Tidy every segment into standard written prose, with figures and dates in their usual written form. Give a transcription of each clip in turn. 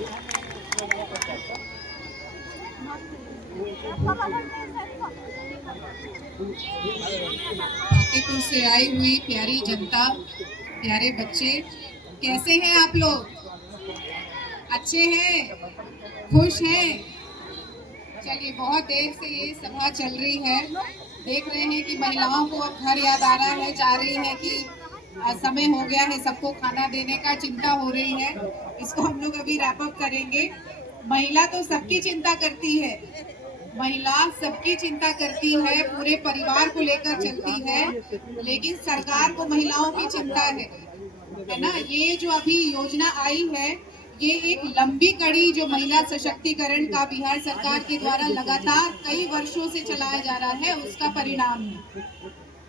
पातेपुर से आई हुई प्यारी जनता, प्यारे बच्चे, कैसे हैं आप लोग? अच्छे हैं? खुश हैं? चलिए, बहुत देर से ये सभा चल रही है। देख रहे हैं कि महिलाओं को अब घर याद आ रहा है, चाह रही है कि समय हो गया है, सबको खाना देने का चिंता हो रही है। इसको हम लोग अभी रैप अप करेंगे। महिला तो सबकी चिंता करती है, महिला सबकी चिंता करती है, पूरे परिवार को लेकर चलती है, लेकिन सरकार को महिलाओं की चिंता है ना। ये जो अभी योजना आई है, ये एक लंबी कड़ी जो महिला सशक्तिकरण का बिहार सरकार के द्वारा लगातार कई वर्षों से चलाया जा रहा है, उसका परिणाम है।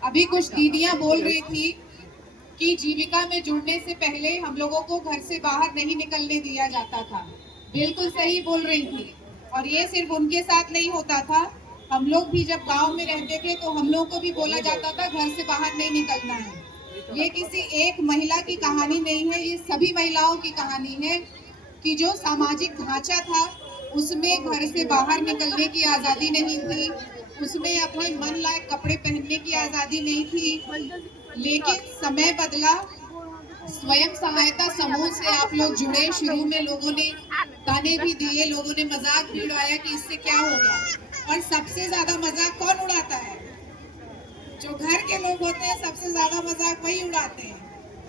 अभी कुछ दीदियां बोल रही थी कि जीविका में जुड़ने से पहले हम लोगों को घर से बाहर नहीं निकलने दिया जाता था। बिल्कुल सही बोल रही थी, और ये सिर्फ उनके साथ नहीं होता था। हम लोग भी जब गांव में रहते थे तो हम लोग को भी बोला जाता था घर से बाहर नहीं निकलना है। ये किसी एक महिला की कहानी नहीं है, ये सभी महिलाओं की कहानी है कि जो सामाजिक ढांचा था उसमें घर से बाहर निकलने की आज़ादी नहीं थी, उसमें अपने मन लायक कपड़े पहनने की आज़ादी नहीं थी। लेकिन समय बदला, स्वयं सहायता समूह से आप लोग जुड़े, शुरू में लोगों ने ताने भी दिए, लोगों ने मजाक भी उड़ाया कि इससे क्या होगा, और सबसे ज्यादा मजाक कौन उड़ाता है? जो घर के लोग होते हैं, सबसे ज्यादा मजाक वही उड़ाते हैं,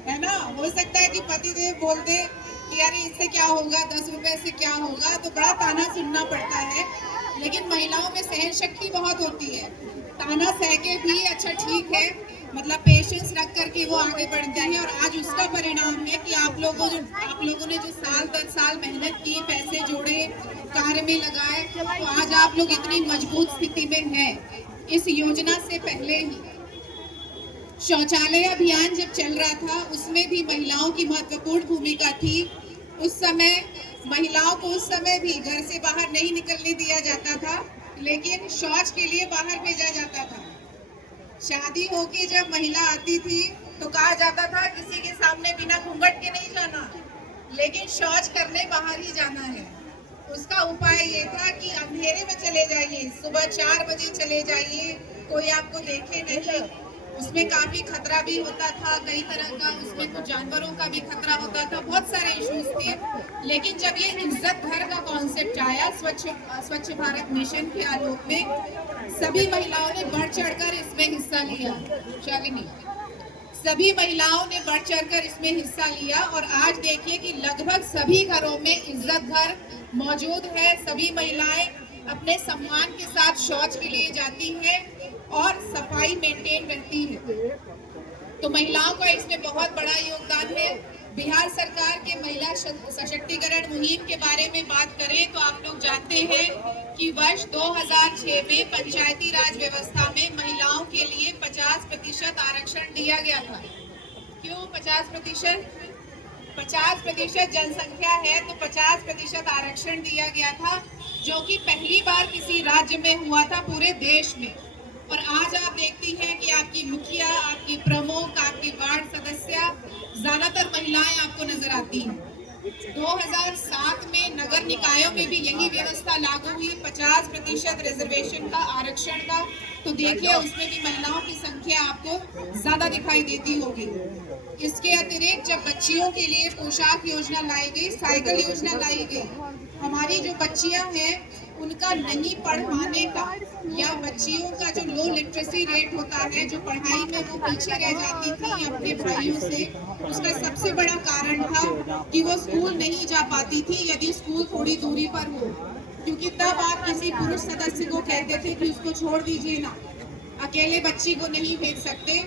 है ना। हो सकता है कि पतिदेव बोलते कि यार इससे क्या होगा, 10 रुपए से क्या होगा, तो बड़ा ताना सुनना पड़ता है। लेकिन महिलाओं में सहन शक्ति बहुत होती है, ताना सह के भी अच्छा ठीक है, मतलब पेशेंस रख करके वो आगे बढ़ती है। और आज उसका परिणाम है कि आप लोगों ने जो साल दर साल मेहनत की, पैसे जोड़े, कार्य में लगाए, तो आज आप लोग इतनी मजबूत स्थिति में हैं। इस योजना से पहले ही शौचालय अभियान जब चल रहा था, उसमें भी महिलाओं की महत्वपूर्ण भूमिका थी। उस समय महिलाओं को उस समय भी घर से बाहर नहीं निकलने दिया जाता था, लेकिन शौच के लिए बाहर भेजा जाता था। शादी होके जब महिला आती थी तो कहा जाता था किसी के सामने बिना घूंघट के नहीं जाना, लेकिन शौच करने बाहर ही जाना है। उसका उपाय ये था कि अंधेरे में चले जाइए, सुबह 4 बजे चले जाइए, कोई आपको देखे नहीं। उसमें काफी खतरा भी होता था, कई तरह का, उसमें कुछ जानवरों का भी खतरा होता था, बहुत सारे इश्यूज थे। लेकिन जब ये इज्जत घर का कॉन्सेप्ट आया, स्वच्छ भारत मिशन के आलोक में, सभी महिलाओं ने बढ़ चढ़कर इसमें हिस्सा लिया। शालिनी, सभी महिलाओं ने बढ़ चढ़कर इसमें हिस्सा लिया, और आज देखिए कि लगभग सभी घरों में इज्जत घर मौजूद है। सभी महिलाएं अपने सम्मान के साथ शौच के लिए जाती हैं और सफाई मेंटेन रहती है। तो महिलाओं का इसमें बहुत बड़ा योगदान है। बिहार सरकार के महिला सशक्तिकरण मुहिम के बारे में बात करें तो आप लोग जानते हैं कि वर्ष 2006 में पंचायती राज व्यवस्था में महिलाओं के लिए 50% आरक्षण दिया गया था। क्यों 50%? 50% जनसंख्या है तो 50% आरक्षण दिया गया था, जो कि पहली बार किसी राज्य में हुआ था पूरे देश में। और आज आप देखती हैं कि आपकी मुखिया, आपकी प्रमुख, आपकी वार्ड सदस्य, ज्यादातर महिलाएं आपको नजर आती हैं। 2007 में नगर निकायों में भी यही व्यवस्था लागू हुई, 50% रिजर्वेशन का, आरक्षण का। तो देखिए उसमें भी महिलाओं की संख्या आपको ज्यादा दिखाई देती होगी। इसके अतिरिक्त जब बच्चियों के लिए पोशाक योजना लाई गई, साइकिल योजना लाई गई, हमारी जो बच्चियां हैं उनका नहीं पढ़ पाने का, या बच्चियों का जो लो लिटरेसी रेट होता है, जो पढ़ाई में वो पीछे रह जाती थी अपने भाइयों से, उसका सबसे बड़ा कारण था कि वो स्कूल नहीं जा पाती थी यदि स्कूल थोड़ी दूरी पर हो। क्योंकि तब आप किसी पुरुष सदस्य को कहते थे कि उसको छोड़ दीजिए ना, अकेले बच्ची को नहीं भेज सकते।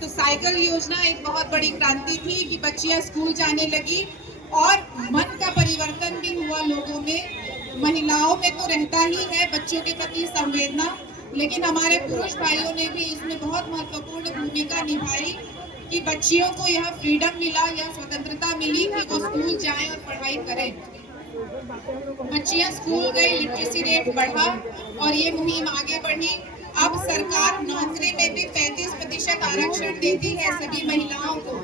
तो साइकिल योजना एक बहुत बड़ी क्रांति थी कि बच्चियां स्कूल जाने लगी, और मन का परिवर्तन भी हुआ लोगों में। महिलाओं में तो रहता ही है बच्चों के प्रति संवेदना, लेकिन हमारे पुरुष भाइयों ने भी इसमें बहुत महत्वपूर्ण भूमिका निभाई कि बच्चियों को यह फ्रीडम मिला, यह स्वतंत्रता मिली कि वो स्कूल जाएं और पढ़ाई करें। बच्चियां स्कूल गई, लिटरेसी रेट बढ़ा और ये मुहिम आगे बढ़ी। अब सरकार नौकरी में भी 35% आरक्षण देती है सभी महिलाओं को।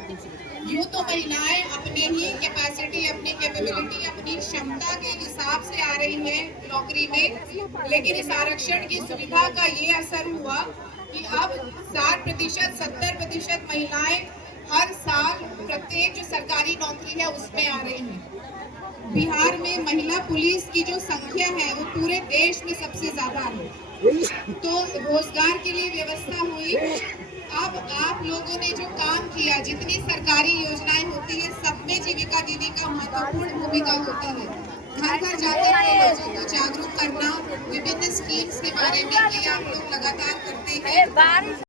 यूँ तो महिलाएं अपने ही कैपेसिटी, अपनी कैपेबिलिटी, अपनी क्षमता के हिसाब से आ रही है नौकरी में, लेकिन इस आरक्षण की सुविधा का ये असर हुआ कि अब 60%, 70% महिलाएं हर साल प्रत्येक जो सरकारी नौकरी है उसमें आ रही हैं। बिहार में महिला पुलिस की जो संख्या है वो पूरे देश में सबसे ज्यादा है। तो रोजगार के लिए व्यवस्था हुई। अब आप लोगों ने जो काम किया, जितनी सरकारी योजनाएं होती है सब में जीविका दीदी का महत्वपूर्ण भूमिका होता है। घर घर जाकर के लोगों को जागरूक करना, विभिन्न स्कीम्स के बारे में ये आप लोग लगातार करते हैं।